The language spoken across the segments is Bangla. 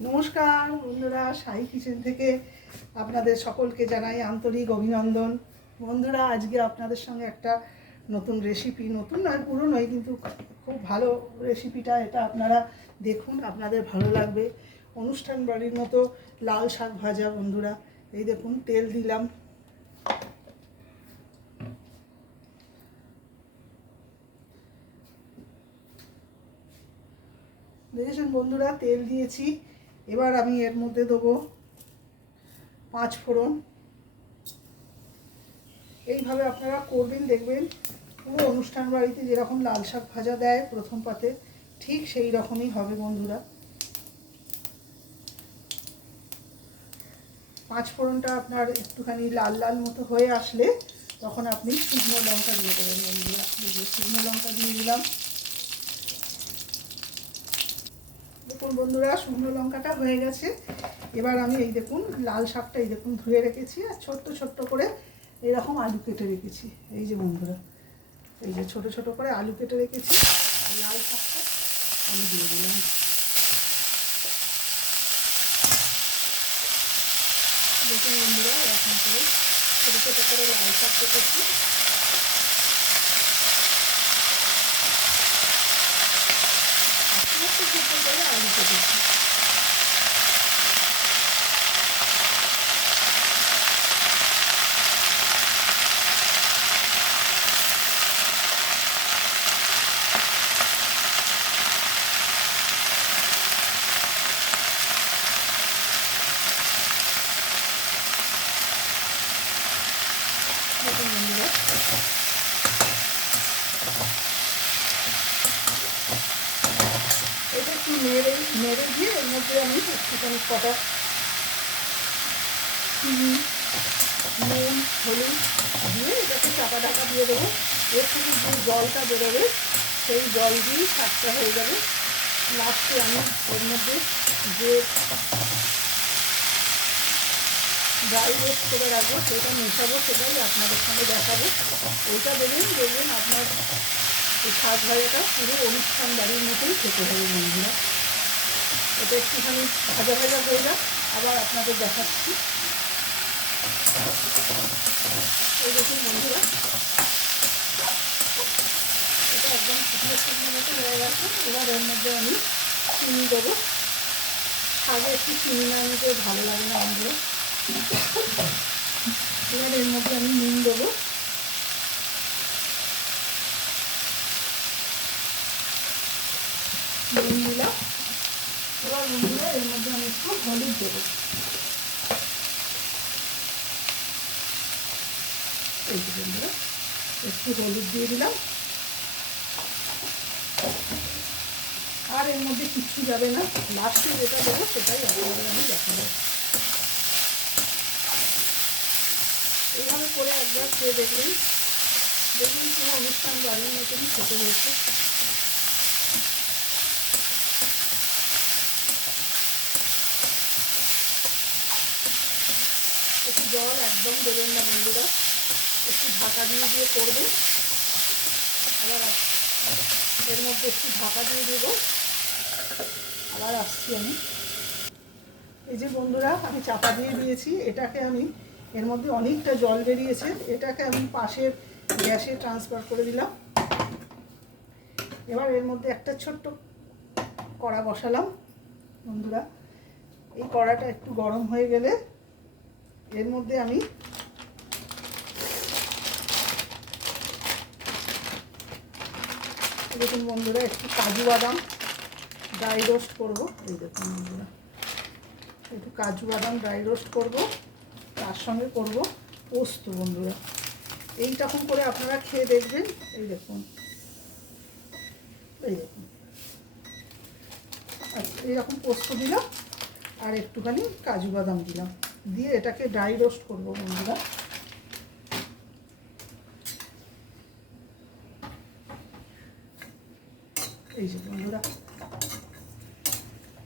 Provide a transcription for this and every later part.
নমস্কার, বন্ধুরা, সাই কিচেন থেকে আপনাদের সকলকে জানাই আন্তরিক অভিনন্দন। বন্ধুরা, আজকে আপনাদের সঙ্গে একটা নতুন রেসিপি নতুন নয় পুরনোই কিন্তু খুব ভালো রেসিপিটা এটা আপনারা দেখুন, আপনাদের ভালো লাগবে। অনুষ্ঠান বাড়ির মতো লাল শাক ভাজা, বন্ধুরা, এই দেখুন, তেল দিলাম। দেখেছেন বন্ধুরা, তেল দিয়েছি। এবার আমি এর মধ্যে দেবো পাঁচ ফোড়ন। এইভাবে আপনারা করবেন, দেখবেন পুরো অনুষ্ঠান বাড়িতে যেরকম লাল শাক ভাজা দেয় প্রথম পাতে, ঠিক সেই রকমই হবে বন্ধুরা। পাঁচ ফোড়নটা আপনার একটুখানি লাল লাল মতো হয়ে আসলে তখন আপনি শুকনো লঙ্কা দিয়ে দেবেন বন্ধুরা। শুকনো লঙ্কা দিয়ে দিলাম দেখুন বন্ধুরা, শুকনো লঙ্কাটা হয়ে গেছে। এবার আমি এই দেখুন, লাল শাকটা এই দেখুন ধুয়ে রেখেছি আর ছোট্ট ছোট্ট করে এরকম আলু কেটে রেখেছি। এই যে বন্ধুরা, এই যে ছোট ছোট করে আলু কেটে রেখেছি। আর লাল শাকটা আমি দিয়ে দিলাম। দেখুন বন্ধুরা, এরকম করে ছোটো ছোটো করে লাল শাক কেটেছি আর ছোট্ট ছোট্ট করে আলু কেটেছি দেখুন বন্ধুরা এটা একটু নেড়ে নেড়ে দিয়ে এর মধ্যে আমি একটুখানি কটা চিনি নুন হলুদ দিয়ে এটাকে চাপা ঢাকা দিয়ে দেবো। এর থেকে যে জলটা বেরোবে, সেই জল দিয়েই শাকটা হয়ে যাবে। লাস্টে আমি এর মধ্যে যে ড্রাই রোস্ট করে রাখব, সেটা মেশাবো, সেটাই আপনাদের সঙ্গে দেখাবো। ওইটা দেবেন দেখবেন আপনার এই শাক ভাজাটা পুরো অনুষ্ঠান বাড়ির মতোই খেতে হবে বন্ধুরা। এটা একটুখানি ভাজা ভাজা হয়ে যাক, আবার আপনাদের দেখাচ্ছি। এই দেখুন বন্ধুরা, এটা একদম শুকনো শুকনো মতো হয়ে গেছে। এবার এর মধ্যে আমি চিনি দেবো। আগে একটু চিনি না নিতে ভালো লাগে না বন্ধুরা। এবার এর মধ্যে আমি নুন দেবো। নুন দিলাম। এবার বন্ধুরা, এর মধ্যে আমি একটু হলুদ দেবো। একটু হলুদ দিয়ে দিলাম। আর এর মধ্যে কিচ্ছু যাবে না। লাস্টে যেটা দেবো, সেটাই আমি দেখাবো। এইভাবে করে একবার খেয়ে দেখবেন। দেখুন পুরো অনুষ্ঠান বাড়ির মতনই খেতে হয়েছে। একটু জল একদম দেবেন না বন্ধুরা। একটু ঢাকা দিয়ে দিয়ে করবেন। আবার এর মধ্যে একটু ঢাকা দিয়ে দেবো। আবার আসছি আমি। এই যে বন্ধুরা, আমি চাপা দিয়ে দিয়েছি। এটাকে আমি এর মধ্যে অনেকটা জল বেরিয়েছে। এটাকে আমি পাশের গ্যাসে ট্রান্সফার করে দিলাম। এবার এর মধ্যে একটা ছোট্ট কড়া বসালাম। বন্ধুরা, এই কড়াটা একটু গরম হয়ে গেলে এর মধ্যে আমি দেখুন বন্ধুরা, একটু কাজু বাদাম ড্রাই রোস্ট করব। এই দেখুন বন্ধুরা, একটু কাজু বাদাম ড্রাই রোস্ট করব। তার সঙ্গে করব পোস্ত, বন্ধুরা। এইরকম করে আপনারা খেয়ে দেখবেন। এই দেখুন। এই দেখুন। আচ্ছা এইরকম পোস্ত দিলাম আর একটুখানি কাজু বাদাম দিলাম। দিয়ে এটাকে ড্রাই রোস্ট করব, বন্ধুরা। এই যে, বন্ধুরা।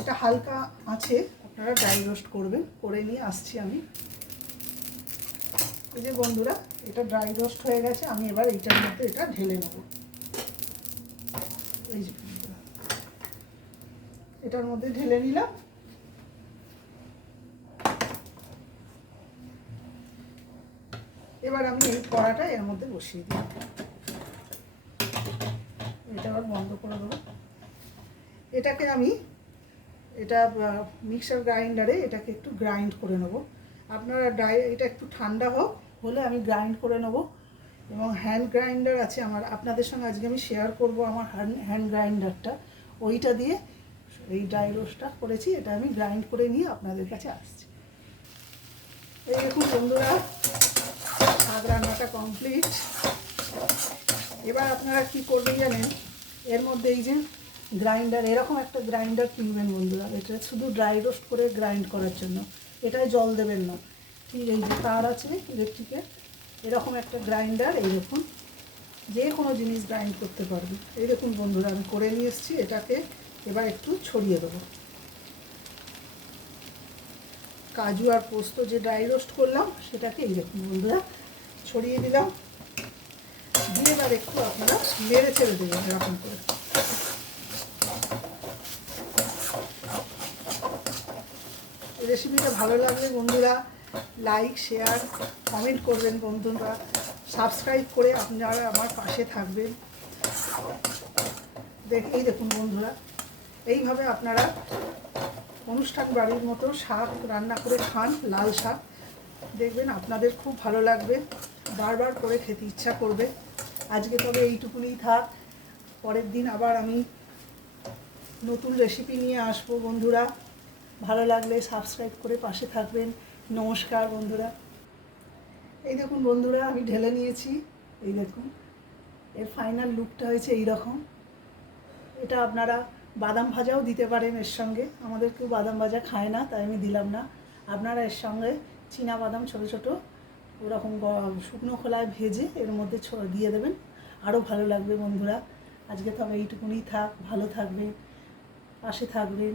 এটা হালকা আছে, আপনারা ড্রাই রোস্ট করবেন। করে নিয়ে আসছি আমি। এই যে বন্ধুরা, এটা ড্রাই রোস্ট হয়ে গেছে, আমি এবার এইটার মধ্যে এটা ঢেলে নেব। এই যে এটার মধ্যে ঢেলে নিলাম। এবার আমি এই কড়াটা এর মধ্যে বসিয়ে দিই এটা আবার বন্ধ করে দেবো। এটাকে আমি, এটা মিক্সার গ্রাইন্ডারে এটাকে একটু গ্রাইন্ড করে নেব। আপনারা ড্রাই এটা একটু ঠান্ডা হোক, হলে আমি গ্রাইন্ড করে নেব। এবং হ্যান্ড গ্রাইন্ডার আছে আমার, আপনাদের সঙ্গে আজকে আমি শেয়ার করব আমার হ্যান্ড হ্যান্ড গ্রাইন্ডারটা ওইটা দিয়ে এই ড্রাই রোস্টটা করেছি, এটা আমি গ্রাইন্ড করে নিয়ে আপনাদের কাছে আসছি। এই দেখুন বন্ধুরা, শাক রান্নাটা কমপ্লিট এবার আপনারা কি করবেন জানেন, এর মধ্যে এই যে গ্রাইন্ডার এরকম একটা গ্রাইন্ডার কিনবেন বন্ধুরা, এটা শুধু ড্রাই রোস্ট করে গ্রাইন্ড করার জন্য। এটায় জল দেবেন না। ঠিক এই যে তার আছে ইলেকট্রিকের এরকম একটা গ্রাইন্ডার, এই দেখুন, যে কোনো জিনিস গ্রাইন্ড করতে পারবে। এই দেখুন বন্ধুরা, আমি করে নিয়ে এসেছি, এটাকে এবার একটু ছড়িয়ে দেবো। কাজু আর পোস্ত যে ড্রাই রোস্ট করলাম, সেটাকে এই দেখুন বন্ধুরা, ছড়িয়ে দিলাম। দিয়ে এবার একটু আপনারা মেরে ছেড়ে দেবেন এরকম করে। রেসিপিটা ভালো লাগলে বন্ধুরা লাইক, শেয়ার, কমেন্ট করবেন বন্ধুরা। সাবস্ক্রাইব করে আপনারা আমার পাশে থাকবেন। দেখ, এই দেখুন বন্ধুরা, এইভাবে আপনারা অনুষ্ঠান বাড়ির মতো শাক রান্না করে খান, লাল শাক। দেখবেন আপনাদের খুব ভালো লাগবে, বারবার করে খেতে ইচ্ছা করবে। আজকে তবে এইটুকুনি থাক, পরের দিন আবার আমি নতুন রেসিপি নিয়ে আসব বন্ধুরা। ভালো লাগলে সাবস্ক্রাইব করে পাশে থাকবেন। নমস্কার বন্ধুরা। এই দেখুন বন্ধুরা, আমি ঢেলে নিয়েছি। এই দেখুন, এর ফাইনাল লুকটা হয়েছে এই রকম এটা আপনারা বাদাম ভাজাও দিতে পারেন এর সঙ্গে। আমাদের কেউ বাদাম ভাজা খায় না, তাই আমি দিলাম না। আপনারা এর সঙ্গে চীনা বাদাম ছোটো ছোটো, ওরকম শুকনো খোলায় ভেজে এর মধ্যে দিয়ে দেবেন। আরও ভালো লাগবে বন্ধুরা। আজকে তবে এইটুকুনি থাক, ভালো থাকবেন, পাশে থাকবেন।